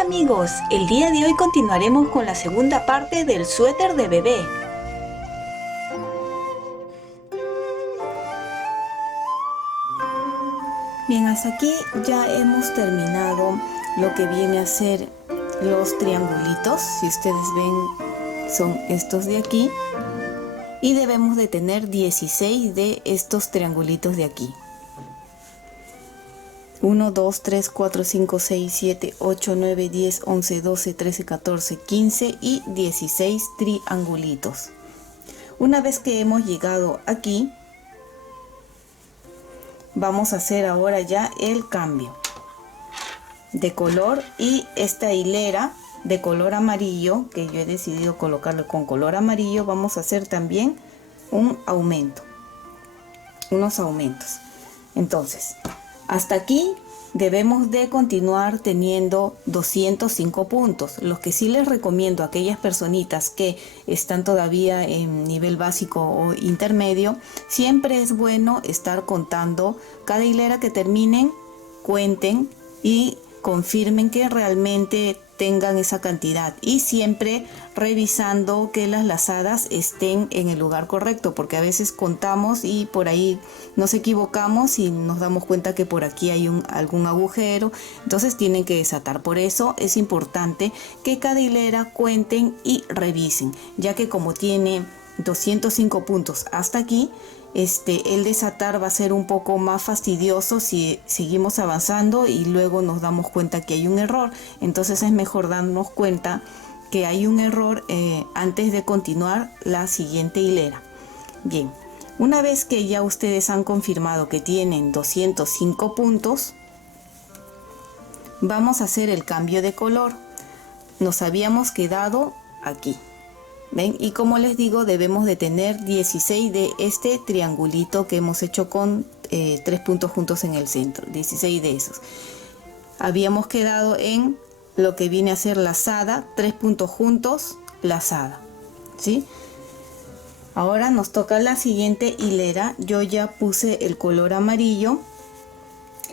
Hola amigos, el día de hoy continuaremos con la segunda parte del suéter de bebé. Bien, hasta aquí ya hemos terminado lo que viene a ser los triangulitos. Si ustedes ven, son estos de aquí. Y debemos de tener 16 de estos triangulitos de aquí. 1, 2, 3, 4, 5, 6, 7, 8, 9, 10, 11, 12, 13, 14, 15 y 16 triangulitos. Una vez que hemos llegado aquí, vamos a hacer ahora ya el cambio de color y esta hilera de color amarillo, que yo he decidido colocarlo con color amarillo, vamos a hacer también un aumento, unos aumentos. Entonces, hasta aquí debemos de continuar teniendo 205 puntos. Los que sí les recomiendo a aquellas personitas que están todavía en nivel básico o intermedio, siempre es bueno estar contando cada hilera que terminen, cuenten y confirmen que realmente tengan esa cantidad, y siempre revisando que las lazadas estén en el lugar correcto, porque a veces contamos y por ahí nos equivocamos y nos damos cuenta que por aquí hay algún agujero, entonces tienen que desatar. Por eso es importante que cada hilera cuenten y revisen, ya que como tiene 205 puntos hasta aquí, el desatar va a ser un poco más fastidioso si seguimos avanzando y luego nos damos cuenta que hay un error. Entonces es mejor darnos cuenta que hay un error antes de continuar la siguiente hilera. Bien, una vez que ya ustedes han confirmado que tienen 205 puntos, vamos a hacer el cambio de color. Nos habíamos quedado aquí. ¿Ven? Y como les digo, debemos de tener 16 de este triangulito que hemos hecho con 3 puntos juntos en el centro, 16 de esos. Habíamos quedado en lo que viene a ser lazada, 3 puntos juntos, lazada, ¿sí? Ahora nos toca la siguiente hilera. Yo ya puse el color amarillo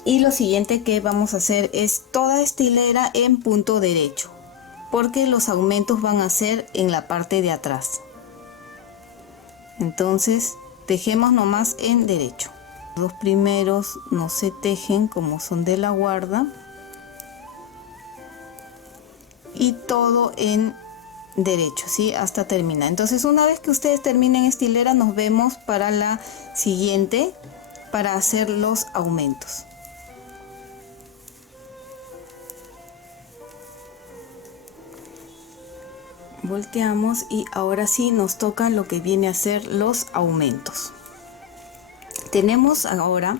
y lo siguiente que vamos a hacer es toda esta hilera en punto derecho, porque los aumentos van a ser en la parte de atrás. Entonces tejemos nomás en derecho. Los primeros no se tejen como son de la guarda, y todo en derecho, ¿sí? Hasta terminar. Entonces una vez que ustedes terminen esta hilera, nos vemos para la siguiente para hacer los aumentos. Volteamos y ahora sí nos toca lo que viene a ser los aumentos. Tenemos ahora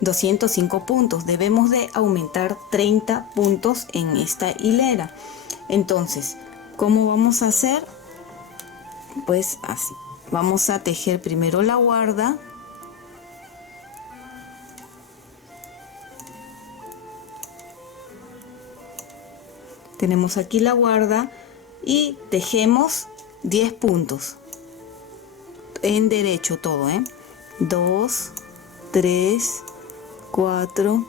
205 puntos, debemos de aumentar 30 puntos en esta hilera. Entonces, ¿cómo vamos a hacer? Pues así, vamos a tejer primero la guarda, tenemos aquí la guarda y tejemos 10 puntos en derecho todo, 2, 3, 4,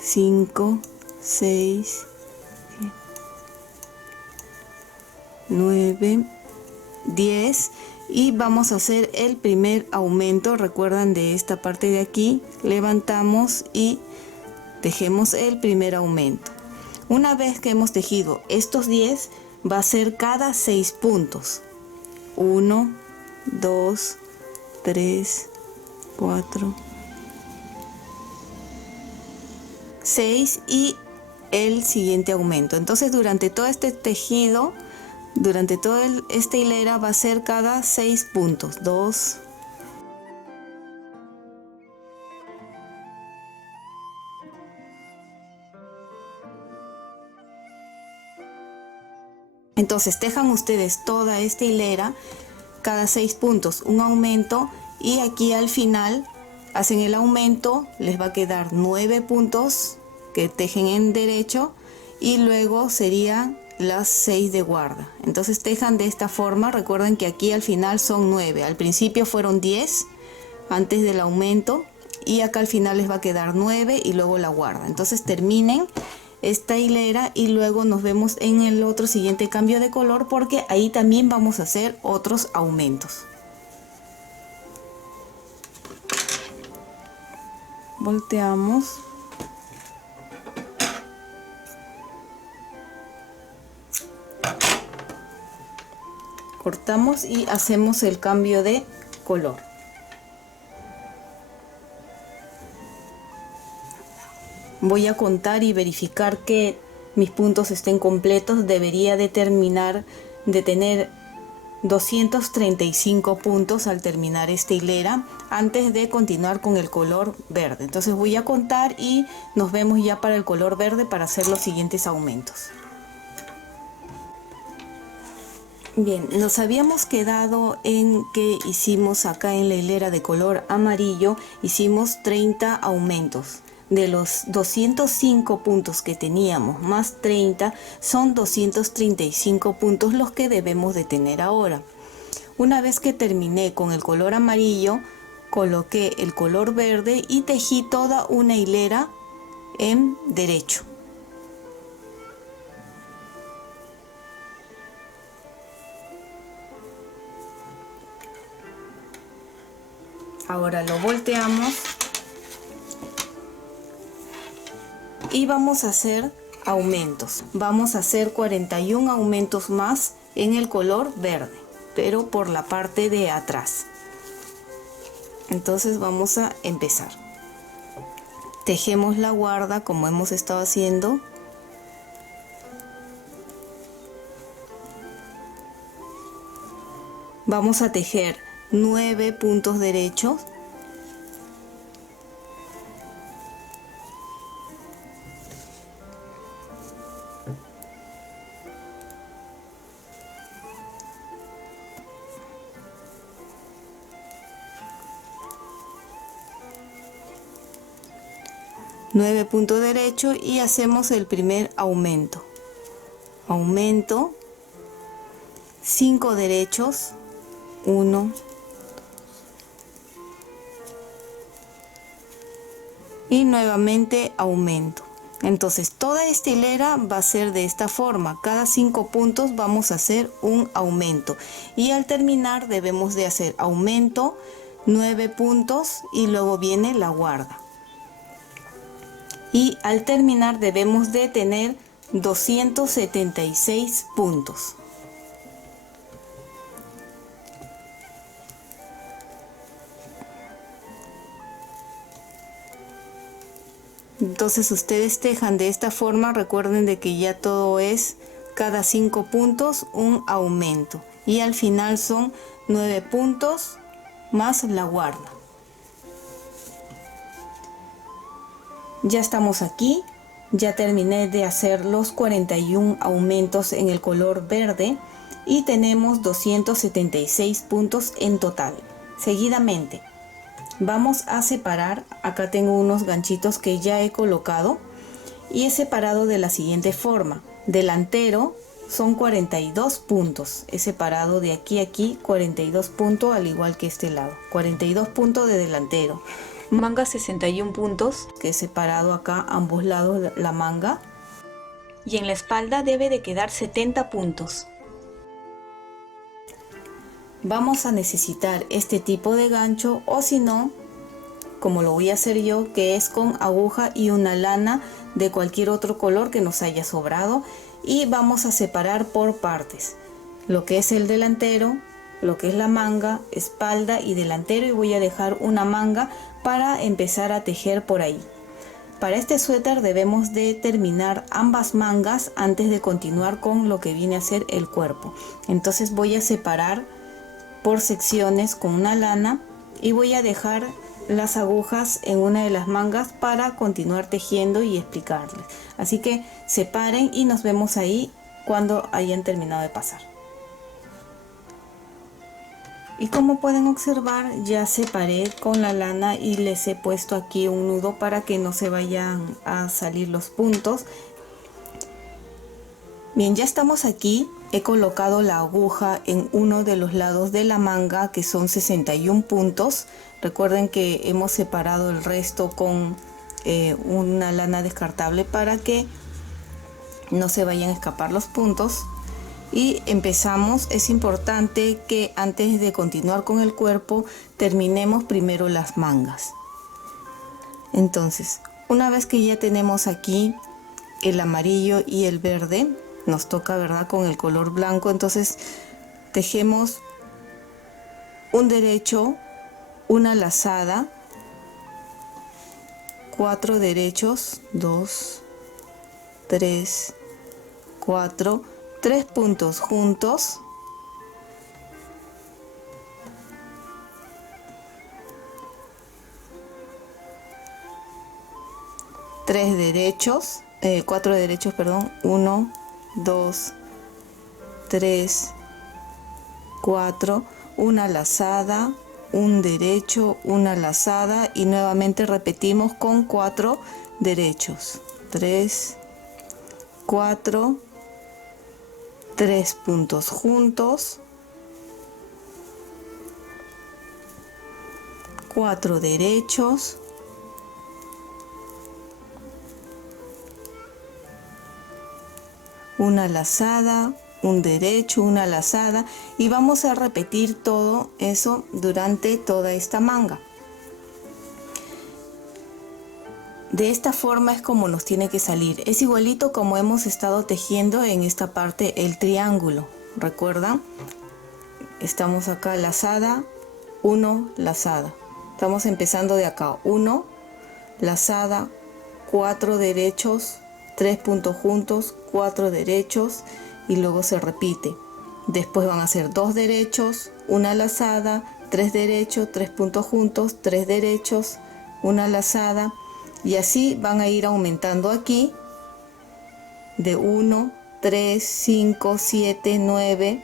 5, 6, 9, 10 y vamos a hacer el primer aumento. Recuerdan, de esta parte de aquí levantamos y tejemos el primer aumento. Una vez que hemos tejido estos 10, va a ser cada 6 puntos. 1, 2, 3, 4, 6 y el siguiente aumento. Entonces durante todo este tejido, durante toda esta hilera, va a ser cada 6 puntos. 2, entonces tejan ustedes toda esta hilera, cada 6 puntos un aumento, y aquí al final hacen el aumento, les va a quedar 9 puntos que tejen en derecho y luego serían las 6 de guarda. Entonces tejan de esta forma. Recuerden que aquí al final son 9, al principio fueron 10 antes del aumento y acá al final les va a quedar 9 y luego la guarda. Entonces terminen esta hilera y luego nos vemos en el otro siguiente cambio de color, porque ahí también vamos a hacer otros aumentos. Volteamos. Cortamos y hacemos el cambio de color. Voy a contar y verificar que mis puntos estén completos. Debería de tener 235 puntos al terminar esta hilera antes de continuar con el color verde. Entonces voy a contar y nos vemos ya para el color verde para hacer los siguientes aumentos. Bien, nos habíamos quedado en que hicimos acá en la hilera de color amarillo, hicimos 30 aumentos. De los 205 puntos que teníamos más 30, son 235 puntos los que debemos de tener ahora. Una vez que terminé con el color amarillo, coloqué el color verde y tejí toda una hilera en derecho. Ahora lo volteamos y vamos a hacer aumentos. Vamos a hacer 41 aumentos más en el color verde, pero por la parte de atrás. Entonces vamos a empezar. Tejemos la guarda como hemos estado haciendo. Vamos a tejer 9 puntos derechos. Nueve puntos derechos y hacemos el primer aumento. Aumento, 5 derechos, 1, y nuevamente aumento. Entonces toda esta hilera va a ser de esta forma. Cada 5 puntos vamos a hacer un aumento y al terminar debemos de hacer aumento, 9 puntos y luego viene la guarda. Y al terminar debemos de tener 276 puntos. Entonces ustedes tejan de esta forma. Recuerden de que ya todo es cada 5 puntos un aumento y al final son 9 puntos más la guarda. Ya estamos aquí, ya terminé de hacer los 41 aumentos en el color verde y tenemos 276 puntos en total. Seguidamente vamos a separar. Acá tengo unos ganchitos que ya he colocado y he separado de la siguiente forma. Delantero son 42 puntos, he separado de aquí a aquí 42 puntos, al igual que este lado, 42 puntos de delantero. Manga 61 puntos, que he separado acá ambos lados la manga, y en la espalda debe de quedar 70 puntos. Vamos a necesitar este tipo de gancho, o si no, como lo voy a hacer yo, que es con aguja y una lana de cualquier otro color que nos haya sobrado, y vamos a separar por partes lo que es el delantero, lo que es la manga, espalda y delantero, y voy a dejar una manga para empezar a tejer por ahí. Para este suéter debemos de terminar ambas mangas antes de continuar con lo que viene a ser el cuerpo. Entonces voy a separar por secciones con una lana y voy a dejar las agujas en una de las mangas para continuar tejiendo y explicarles. Así que separen y nos vemos ahí cuando hayan terminado de pasar. Y como pueden observar, ya separé con la lana y les he puesto aquí un nudo para que no se vayan a salir los puntos. Bien, ya estamos aquí. He colocado la aguja en uno de los lados de la manga, que son 61 puntos. Recuerden que hemos separado el resto con una lana descartable para que no se vayan a escapar los puntos. Y empezamos. Es importante que antes de continuar con el cuerpo terminemos primero las mangas. Entonces, una vez que ya tenemos aquí el amarillo y el verde, nos toca, ¿verdad?, con el color blanco. Entonces tejemos un derecho, una lazada, 4 derechos, 2, 3, 4, 3 puntos juntos, cuatro derechos, perdón, 1, 2, 3, 4, una lazada, un derecho, una lazada y nuevamente repetimos con 4 derechos, 3, 4, 3 puntos juntos, 4 derechos, una lazada, un derecho, una lazada, y vamos a repetir todo eso durante toda esta manga. De esta forma es como nos tiene que salir. Es igualito como hemos estado tejiendo en esta parte el triángulo. ¿Recuerdan? Estamos acá lazada, 1 lazada. Estamos empezando de acá, 1 lazada, 4 derechos, 3 puntos juntos, 4 derechos y luego se repite. Después van a ser 2 derechos, una lazada, 3 derechos, 3 puntos juntos, 3 derechos, una lazada y así van a ir aumentando aquí de 1, 3, 5, 7, 9.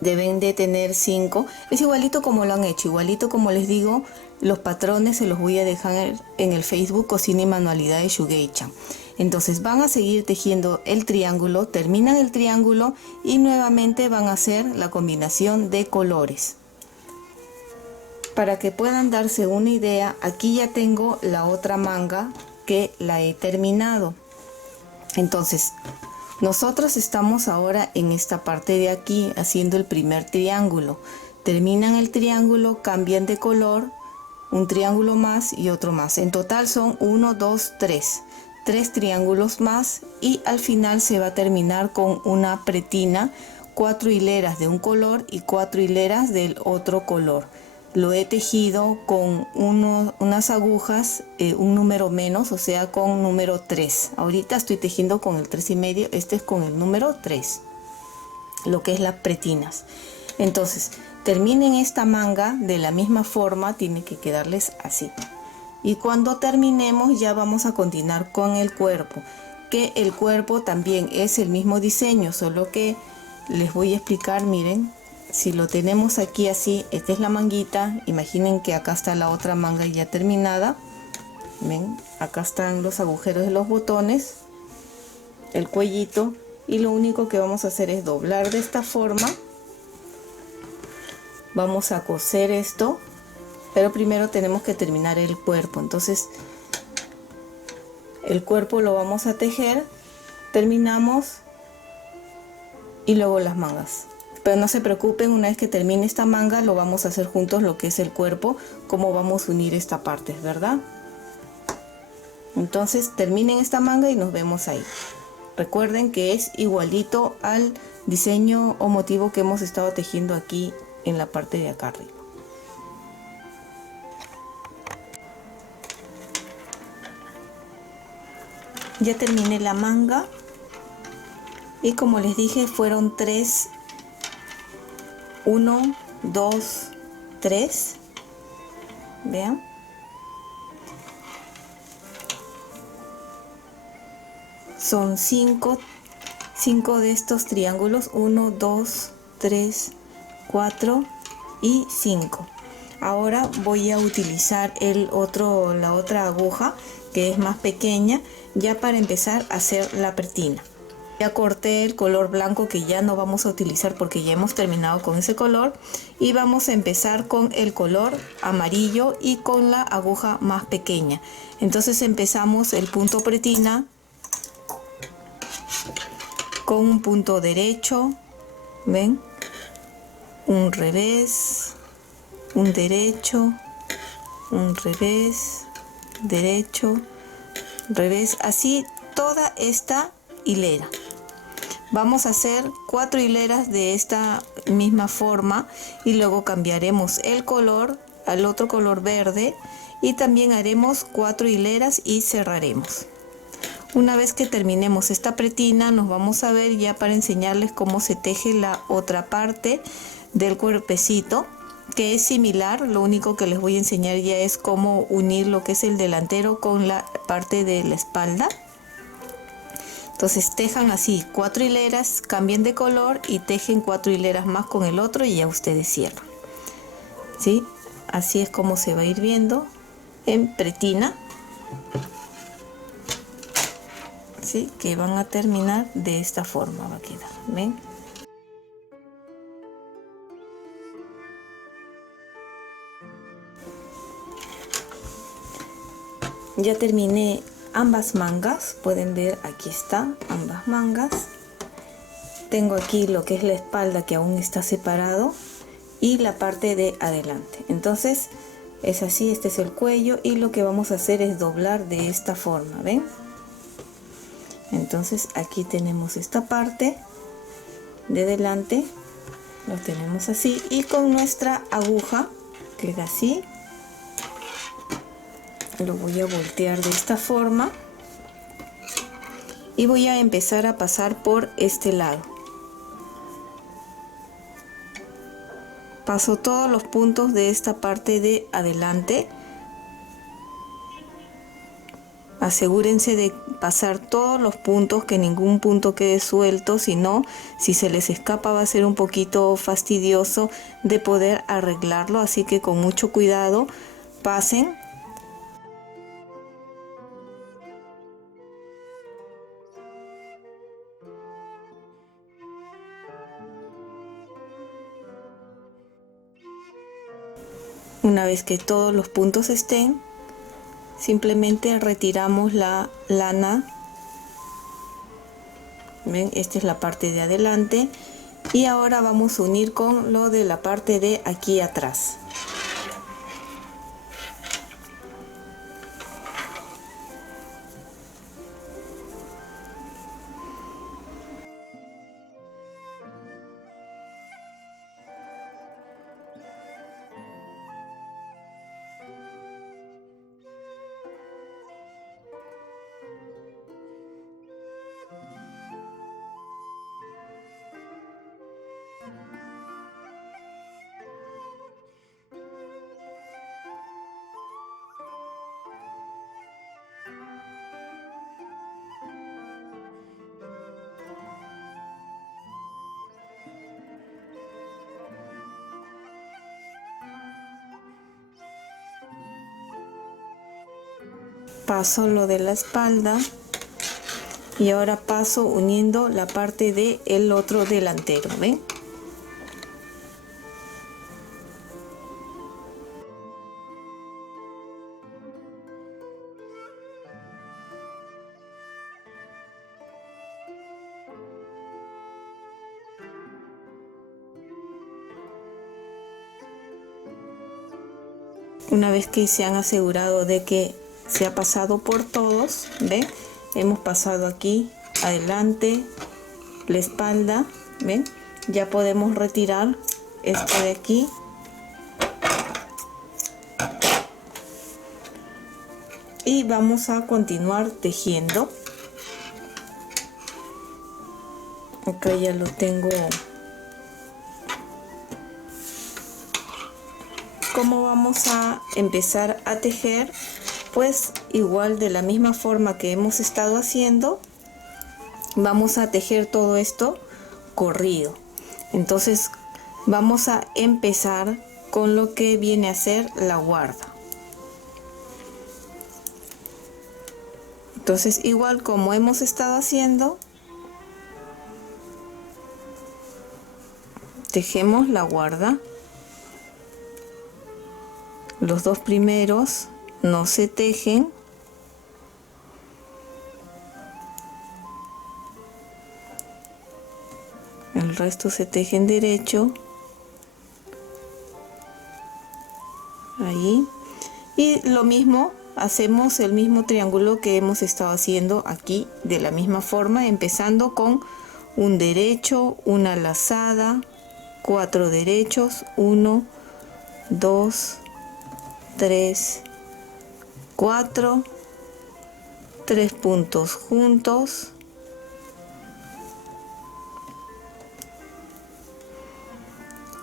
Deben de tener 5. Es igualito como lo han hecho, igualito como les digo, los patrones se los voy a dejar en el Facebook Cocina y Manualidades Shugeichan. Entonces van a seguir tejiendo el triángulo, terminan el triángulo y nuevamente van a hacer la combinación de colores. Para que puedan darse una idea, aquí ya tengo la otra manga que la he terminado. Entonces, nosotros estamos ahora en esta parte de aquí haciendo el primer triángulo. Terminan el triángulo, cambian de color, un triángulo más y otro más. En total son 1, 2, 3. 3 triángulos más y al final se va a terminar con una pretina, 4 hileras de un color y 4 hileras del otro color. Lo he tejido con unas agujas, un número menos, o sea con número 3. Ahorita estoy tejiendo con el 3,5, este es con el número 3, lo que es las pretinas. Entonces terminen esta manga de la misma forma, tiene que quedarles así. Y cuando terminemos ya vamos a continuar con el cuerpo, que el cuerpo también es el mismo diseño, solo que les voy a explicar. Miren, si lo tenemos aquí así, esta es la manguita, imaginen que acá está la otra manga ya terminada. Ven, acá están los agujeros de los botones, el cuellito, y lo único que vamos a hacer es doblar de esta forma. Vamos a coser esto, pero primero tenemos que terminar el cuerpo. Entonces el cuerpo lo vamos a tejer, terminamos y luego las mangas. Pero no se preocupen, una vez que termine esta manga lo vamos a hacer juntos lo que es el cuerpo, cómo vamos a unir esta parte, ¿verdad? Entonces terminen esta manga y nos vemos ahí. Recuerden que es igualito al diseño o motivo que hemos estado tejiendo aquí en la parte de acá arriba. Ya terminé la manga y como les dije fueron 3, 1, 2, 3, vean, son 5 de estos triángulos, 1, 2, 3, 4 y 5. Ahora voy a utilizar la otra aguja que es más pequeña, ya para empezar a hacer la pretina. Ya corté el color blanco que ya no vamos a utilizar porque ya hemos terminado con ese color, y vamos a empezar con el color amarillo y con la aguja más pequeña. Entonces empezamos el punto pretina con un punto derecho, ven, un revés, un derecho, un revés, derecho, revés, así toda esta hilera. Vamos a hacer 4 hileras de esta misma forma y luego cambiaremos el color al otro color verde y también haremos 4 hileras y cerraremos. Una vez que terminemos esta pretina, nos vamos a ver ya para enseñarles cómo se teje la otra parte del cuerpecito, que es similar. Lo único que les voy a enseñar ya es cómo unir lo que es el delantero con la parte de la espalda. Entonces tejan así 4 hileras, cambien de color y tejen 4 hileras más con el otro y ya ustedes cierran. ¿Sí? Así es como se va a ir viendo en pretina. ¿Sí? Que van a terminar de esta forma, va a quedar. ¿Ven? Ya terminé ambas mangas, pueden ver, aquí está ambas mangas. Tengo aquí lo que es la espalda que aún está separado y la parte de adelante. Entonces es así, este es el cuello y lo que vamos a hacer es doblar de esta forma, ¿ven? Entonces aquí tenemos esta parte de delante, lo tenemos así y con nuestra aguja queda así. Lo voy a voltear de esta forma y voy a empezar a pasar por este lado. Paso todos los puntos de esta parte de adelante. Asegúrense de pasar todos los puntos, que ningún punto quede suelto, si no, si se les escapa va a ser un poquito fastidioso de poder arreglarlo, así que con mucho cuidado pasen. Una vez que todos los puntos estén, simplemente retiramos la lana. ¿Ven? Esta es la parte de adelante y ahora vamos a unir con lo de la parte de aquí atrás. Paso lo de la espalda y ahora paso uniendo la parte de el otro delantero, ¿ven? Una vez que se han asegurado de que se ha pasado por todos, ¿ven? Hemos pasado aquí, adelante, la espalda, ¿ven? Ya podemos retirar esto de aquí. Y vamos a continuar tejiendo. Acá ya lo tengo. ¿Cómo vamos a empezar a tejer? Pues igual de la misma forma que hemos estado haciendo, vamos a tejer todo esto corrido. Entonces vamos a empezar con lo que viene a ser la guarda. Entonces igual como hemos estado haciendo, tejemos la guarda. Los dos primeros no se tejen. el resto se teje en derecho, ahí, y lo mismo, hacemos el mismo triángulo que hemos estado haciendo aquí de la misma forma, empezando con un derecho, una lazada, 4 derechos, 1, 2, 3, 4, 3 puntos juntos,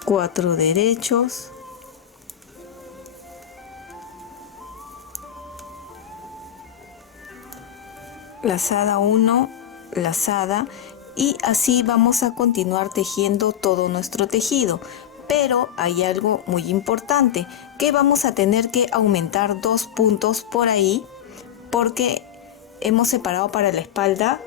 cuatro derechos, lazada 1, lazada, y así vamos a continuar tejiendo todo nuestro tejido. Pero hay algo muy importante, que vamos a tener que aumentar 2 puntos por ahí, porque hemos separado para la espalda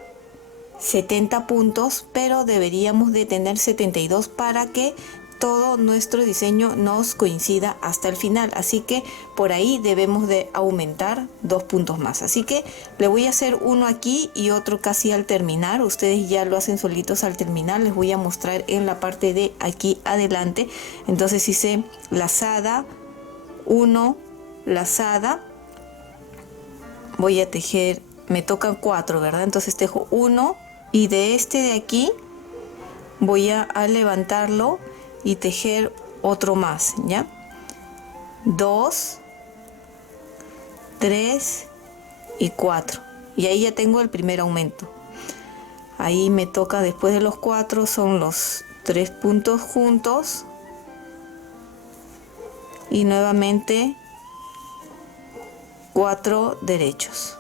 70 puntos, pero deberíamos de tener 72 para que todo nuestro diseño nos coincida hasta el final. Así que por ahí debemos de aumentar 2 puntos más. Así que le voy a hacer uno aquí y otro casi al terminar. Ustedes ya lo hacen solitos al terminar. Les voy a mostrar en la parte de aquí adelante. Entonces hice lazada, 1, lazada. Voy a tejer, me tocan 4, ¿verdad? Entonces tejo 1 y de este de aquí voy a levantarlo y tejer otro más, ¿ya? 2, 3 y 4. Y ahí ya tengo el primer aumento. Ahí me toca, después de los 4, son los 3 puntos juntos. Y nuevamente 4 derechos.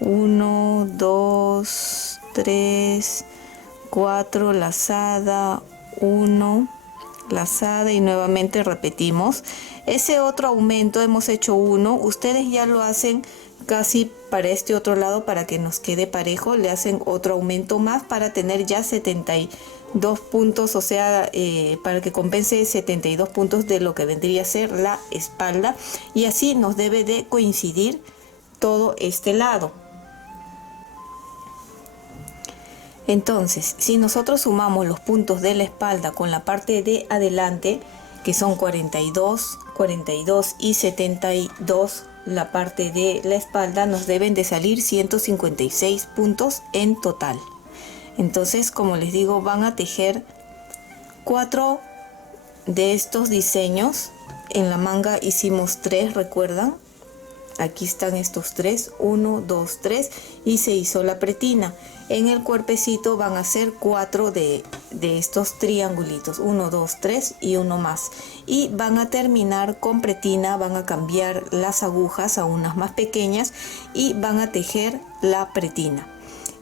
1, 2, 3, 4, lazada, 1, lazada, y nuevamente repetimos. Ese otro aumento hemos hecho 1, ustedes ya lo hacen casi para este otro lado para que nos quede parejo, le hacen otro aumento más para tener ya 72 puntos, o sea, para que compense 72 puntos de lo que vendría a ser la espalda, y así nos debe de coincidir todo este lado. Entonces, si nosotros sumamos los puntos de la espalda con la parte de adelante, que son 42, 42 y 72, la parte de la espalda, nos deben de salir 156 puntos en total. Entonces, como les digo, van a tejer 4 de estos diseños. En la manga hicimos 3, ¿recuerdan? Aquí están estos 3, 1, 2, 3, y se hizo la pretina. En el cuerpecito van a ser 4 de estos triangulitos, 1, 2, 3 y uno más. Y van a terminar con pretina, van a cambiar las agujas a unas más pequeñas y van a tejer la pretina.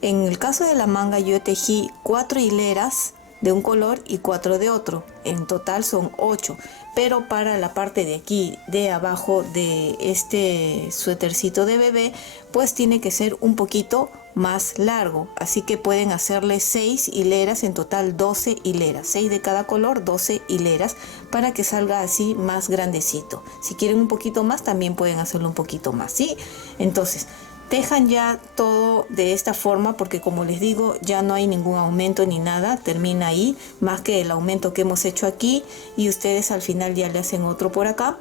En el caso de la manga yo tejí 4 hileras de un color y 4 de otro, en total son 8, pero para la parte de aquí de abajo de este suétercito de bebé, pues tiene que ser un poquito más largo, así que pueden hacerle 6 hileras, en total 12 hileras, 6 de cada color, 12 hileras, para que salga así más grandecito. Si quieren un poquito más, también pueden hacerlo un poquito más, ¿sí? Entonces tejan ya todo de esta forma, porque como les digo, ya no hay ningún aumento ni nada, termina ahí, más que el aumento que hemos hecho aquí, y ustedes al final ya le hacen otro por acá,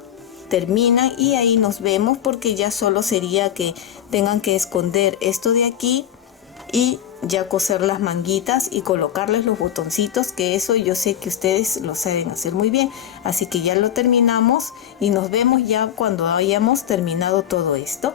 terminan y ahí nos vemos, porque ya solo sería que tengan que esconder esto de aquí y ya coser las manguitas y colocarles los botoncitos, que eso yo sé que ustedes lo saben hacer muy bien. Así que ya lo terminamos y nos vemos ya cuando hayamos terminado todo esto.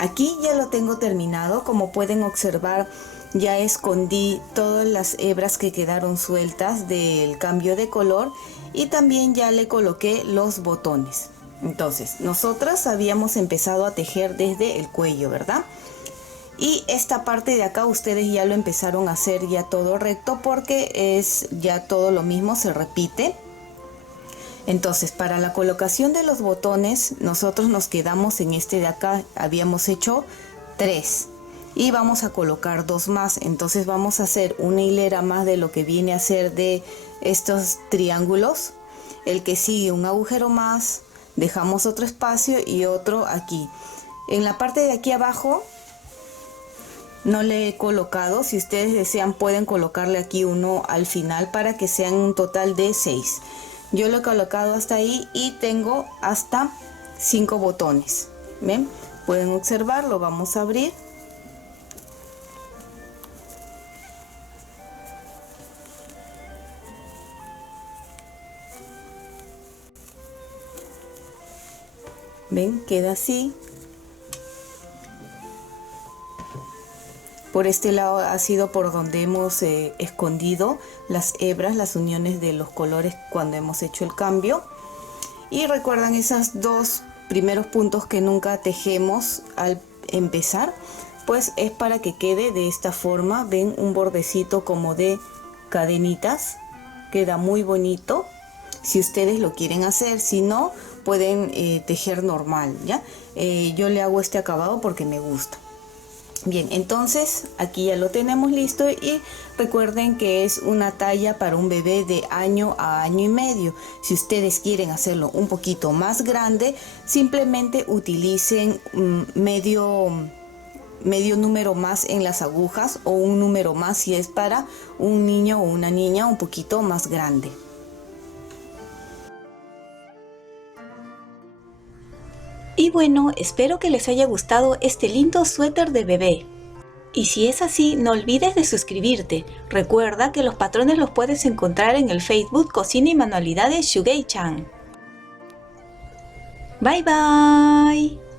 Aquí ya lo tengo terminado, como pueden observar ya escondí todas las hebras que quedaron sueltas del cambio de color y también ya le coloqué los botones. Entonces nosotras habíamos empezado a tejer desde el cuello, ¿verdad? Y esta parte de acá ustedes ya lo empezaron a hacer ya todo recto, porque es ya todo lo mismo, se repite. Entonces, para la colocación de los botones, nosotros nos quedamos en este de acá, habíamos hecho 3 y vamos a colocar 2 más. Entonces vamos a hacer una hilera más de lo que viene a ser de estos triángulos. El que sigue un agujero más, dejamos otro espacio y otro aquí. En la parte de aquí abajo no le he colocado. Si ustedes desean pueden colocarle aquí uno al final para que sean un total de 6. Yo lo he colocado hasta ahí y tengo hasta 5 botones. ¿Ven? Pueden observar, lo vamos a abrir. ¿Ven? Queda así. Por este lado ha sido por donde hemos escondido las hebras, las uniones de los colores cuando hemos hecho el cambio. Y recuerdan esos dos primeros puntos que nunca tejemos al empezar, pues es para que quede de esta forma. Ven, un bordecito como de cadenitas, queda muy bonito si ustedes lo quieren hacer. Si no, pueden tejer normal, ¿ya? Yo le hago este acabado porque me gusta. Bien, entonces aquí ya lo tenemos listo y recuerden que es una talla para un bebé de año a año y medio. Si ustedes quieren hacerlo un poquito más grande, simplemente utilicen medio número más en las agujas o un número más si es para un niño o una niña un poquito más grande. Y bueno, espero que les haya gustado este lindo suéter de bebé. Y si es así, no olvides de suscribirte. Recuerda que los patrones los puedes encontrar en el Facebook Cocina y Manualidades Shugei-chan. Bye bye.